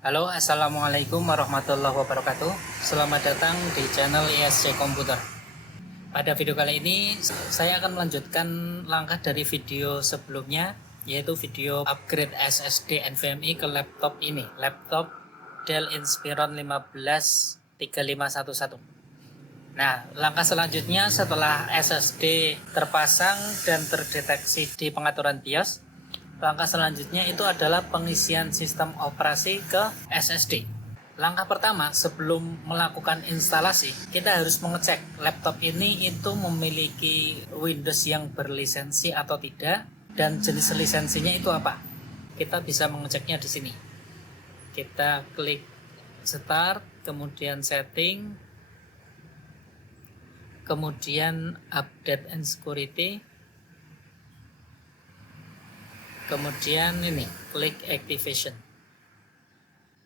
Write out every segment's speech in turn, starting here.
Halo, assalamualaikum warahmatullahi wabarakatuh. Selamat datang di channel ISC Komputer. Pada video kali ini, saya akan melanjutkan langkah dari video sebelumnya, yaitu video upgrade SSD NVMe ke laptop ini, laptop Dell Inspiron 153511. Nah, langkah selanjutnya setelah SSD terpasang dan terdeteksi di pengaturan BIOS, langkah selanjutnya itu adalah pengisian sistem operasi ke SSD. Langkah pertama sebelum melakukan instalasi, kita harus mengecek laptop ini itu memiliki Windows yang berlisensi atau tidak, dan jenis lisensinya itu apa. Kita bisa mengeceknya di sini. Kita klik Start, kemudian Setting, kemudian Update and Security, kemudian ini klik Activation.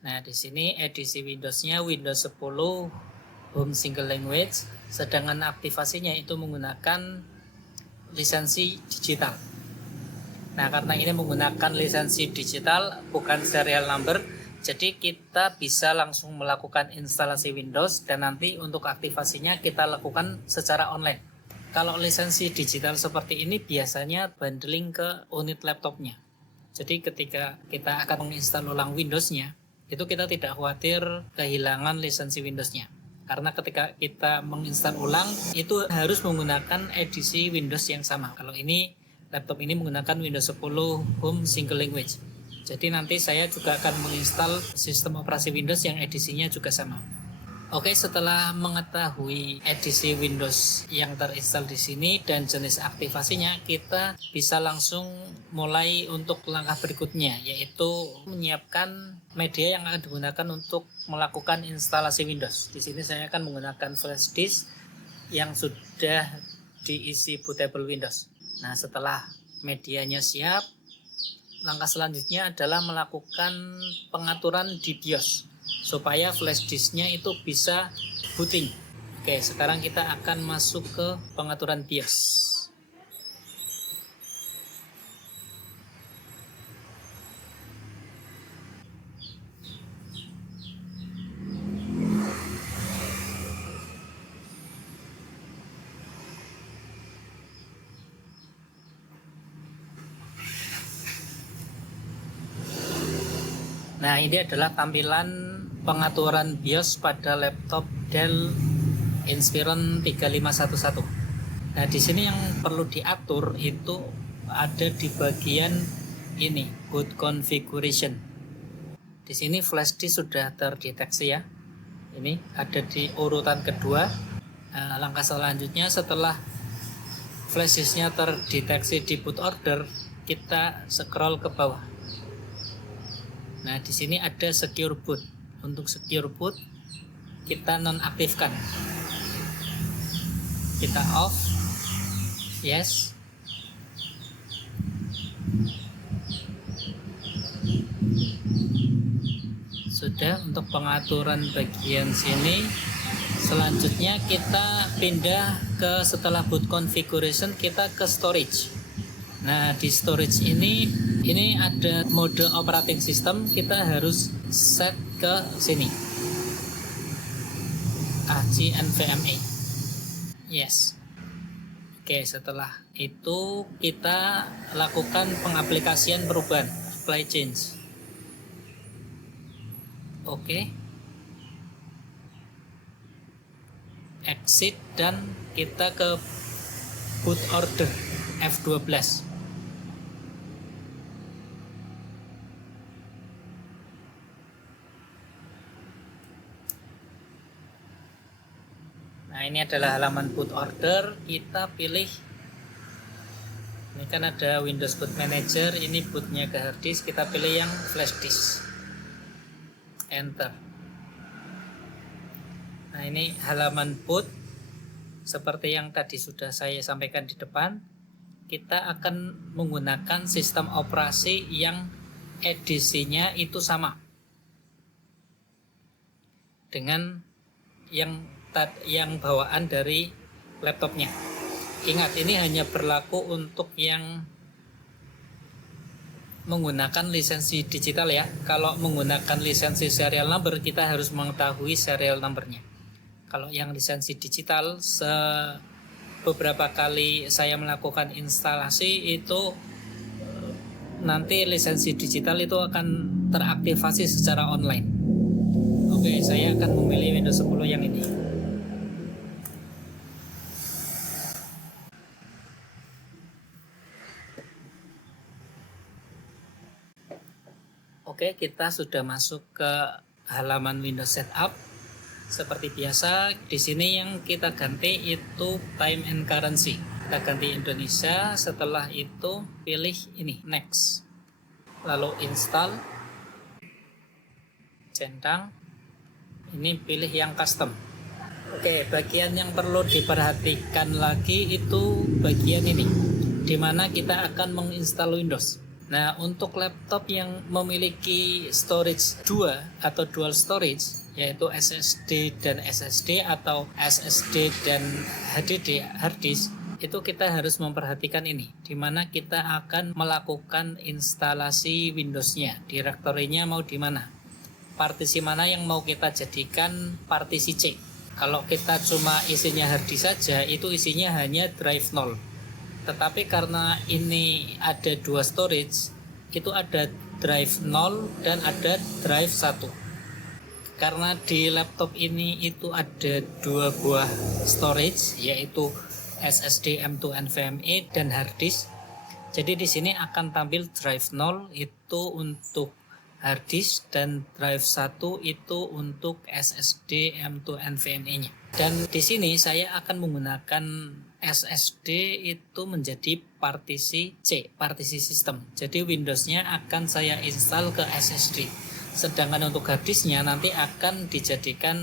Nah, di sini edisi Windows-nya Windows 10 Home Single Language, sedangkan aktivasinya itu menggunakan lisensi digital. Nah, karena ini menggunakan lisensi digital bukan serial number, jadi kita bisa langsung melakukan instalasi Windows dan nanti untuk aktivasinya kita lakukan secara online. Kalau lisensi digital seperti ini biasanya bundling ke unit laptopnya. Jadi ketika kita akan menginstal ulang Windows-nya, itu kita tidak khawatir kehilangan lisensi Windows-nya. Karena ketika kita menginstal ulang, itu harus menggunakan edisi Windows yang sama. Kalau ini, laptop ini menggunakan Windows 10 Home Single Language. Jadi nanti saya juga akan menginstal sistem operasi Windows yang edisinya juga sama. Oke, setelah mengetahui edisi Windows yang terinstall di sini dan jenis aktivasinya, kita bisa langsung mulai untuk langkah berikutnya, yaitu menyiapkan media yang akan digunakan untuk melakukan instalasi Windows. Di sini saya akan menggunakan flash disk yang sudah diisi bootable Windows. Nah, setelah medianya siap, langkah selanjutnya adalah melakukan pengaturan di BIOS supaya flash disknya itu bisa booting. Oke, sekarang kita akan masuk ke pengaturan BIOS. Nah, ini adalah tampilan pengaturan BIOS pada laptop Dell Inspiron 3511. Nah, di sini yang perlu diatur itu ada di bagian ini, boot configuration. Di sini flash disk sudah terdeteksi ya. Ini ada di urutan kedua. Nah, langkah selanjutnya setelah flash disknya terdeteksi di boot order, kita scroll ke bawah. Nah, di sini ada secure boot. Untuk secure boot kita nonaktifkan. Kita off. Yes. Sudah untuk pengaturan bagian sini. Selanjutnya kita pindah ke setelah boot configuration, kita ke storage. Nah, di storage ini ada mode operating system, kita harus set ke sini. ACI NVMe. Yes. Oke, setelah itu kita lakukan pengaplikasian perubahan, apply change. Oke. Exit dan kita ke boot order F12. Nah, ini adalah halaman boot order. Kita pilih, ini kan ada Windows Boot Manager, ini bootnya ke hard disk, kita pilih yang flash disk. Enter. Nah, ini halaman boot seperti yang tadi sudah saya sampaikan di depan. Kita akan menggunakan sistem operasi yang edisinya itu sama dengan yang bawaan dari laptopnya. Ingat, ini hanya berlaku untuk yang menggunakan lisensi digital ya. Kalau menggunakan lisensi serial number, kita harus mengetahui serial numbernya. Kalau yang lisensi digital, beberapa kali saya melakukan instalasi itu nanti lisensi digital itu akan teraktivasi secara online. Oke, saya akan memilih Windows 10 yang ini. Oke, kita sudah masuk ke halaman Windows Setup. Seperti biasa, di sini yang kita ganti itu time and currency. Kita ganti Indonesia, setelah itu pilih ini, next. Lalu install, centang, ini pilih yang custom. Oke, bagian yang perlu diperhatikan lagi itu bagian ini, dimana kita akan menginstal Windows. Nah, untuk laptop yang memiliki storage 2 atau dual storage, yaitu SSD dan SSD atau SSD dan HDD, hard disk, itu kita harus memperhatikan ini, di mana kita akan melakukan instalasi Windows-nya, direktorinya mau di mana, partisi mana yang mau kita jadikan partisi C. Kalau kita cuma isinya hard disk saja, itu isinya hanya drive 0. Tetapi karena ini ada dua storage, itu ada drive 0 dan ada drive 1. Karena di laptop ini itu ada dua buah storage, yaitu SSD M2 NVMe dan hard disk. Jadi di sini akan tampil drive 0 itu untuk hard disk dan drive 1 itu untuk SSD M2 NVMe-nya. Dan di sini saya akan menggunakan SSD itu menjadi partisi C, partisi sistem. Jadi Windows-nya akan saya install ke SSD. Sedangkan untuk hard disk-nya nanti akan dijadikan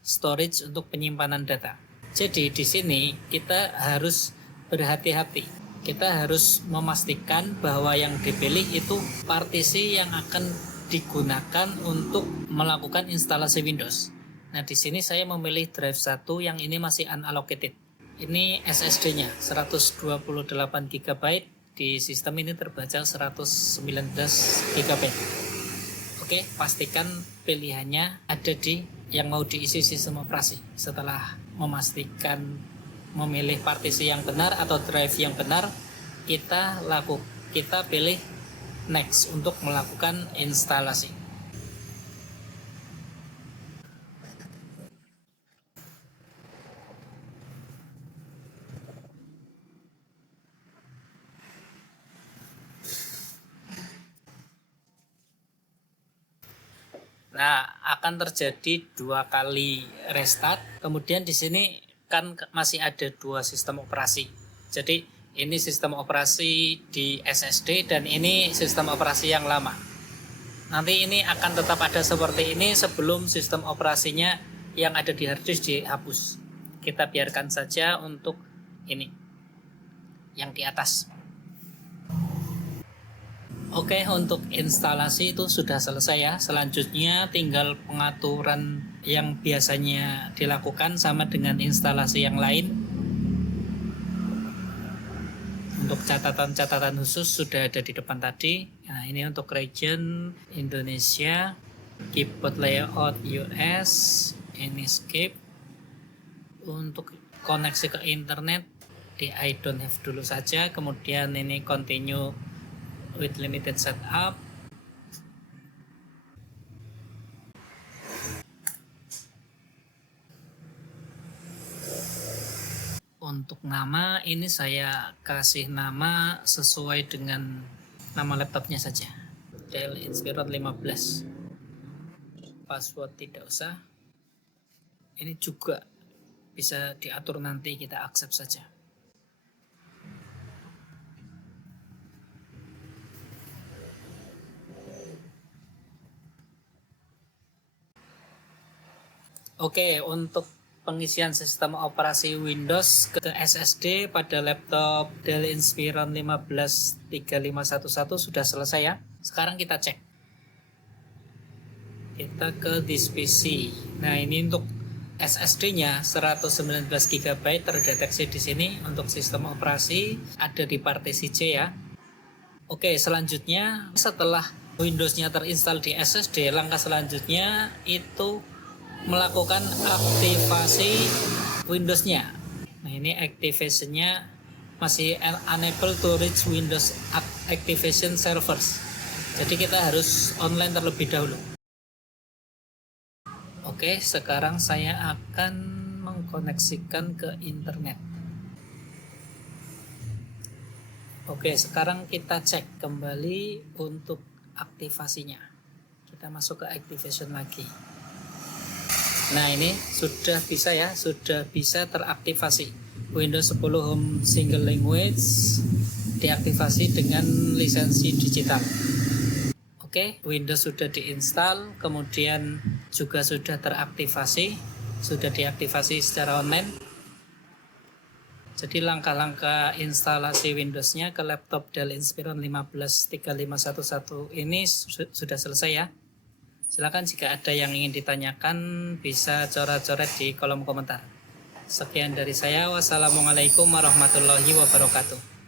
storage untuk penyimpanan data. Jadi di sini kita harus berhati-hati. Kita harus memastikan bahwa yang dipilih itu partisi yang akan digunakan untuk melakukan instalasi Windows. Nah, di sini saya memilih drive 1 yang ini masih unallocated. Ini SSD-nya 128 GB, di sistem ini terbaca 119 GB. Oke, pastikan pilihannya ada di yang mau diisi sistem operasi. Setelah memastikan memilih partisi yang benar atau drive yang benar, kita pilih next untuk melakukan instalasi. Nah, akan terjadi 2 kali restart. Kemudian di sini kan masih ada 2 sistem operasi. Jadi ini sistem operasi di SSD dan ini sistem operasi yang lama. Nanti ini akan tetap ada seperti ini sebelum sistem operasinya yang ada di hard disk dihapus. Kita biarkan saja untuk ini yang di atas. Oke, untuk instalasi itu sudah selesai ya. Selanjutnya tinggal pengaturan yang biasanya dilakukan sama dengan instalasi yang lain. Untuk catatan-catatan khusus sudah ada di depan tadi. Nah, ini untuk region Indonesia, keyboard layout US, ini skip. Untuk koneksi ke internet di I don't have dulu saja. Kemudian ini continue with limited setup. Untuk nama ini saya kasih nama sesuai dengan nama laptopnya saja, Dell Inspiron 15. Password tidak usah. Ini juga bisa diatur, nanti kita accept saja. Oke, untuk pengisian sistem operasi Windows ke SSD pada laptop Dell Inspiron 15 3511 sudah selesai ya. Sekarang kita cek. Kita ke disk PC. Nah, ini untuk SSD-nya 119 GB terdeteksi di sini. Untuk sistem operasi ada di partisi C ya. Oke, selanjutnya setelah Windows-nya terinstall di SSD, langkah selanjutnya itu melakukan aktivasi Windows-nya. Nah, ini activation-nya masih unable to reach Windows Activation Servers. Jadi kita harus online terlebih dahulu. Oke, sekarang saya akan mengkoneksikan ke internet. Oke, sekarang kita cek kembali untuk aktivasinya. Kita masuk ke activation lagi. Nah, ini sudah bisa ya, sudah bisa teraktivasi. Windows 10 Home Single Language diaktifasi dengan lisensi digital. Oke, Windows sudah diinstal, kemudian juga sudah teraktivasi, sudah diaktifasi secara online. Jadi langkah-langkah instalasi Windows-nya ke laptop Dell Inspiron 153511 ini sudah selesai ya. Silakan jika ada yang ingin ditanyakan bisa coret-coret di kolom komentar. Sekian dari saya. Wassalamualaikum warahmatullahi wabarakatuh.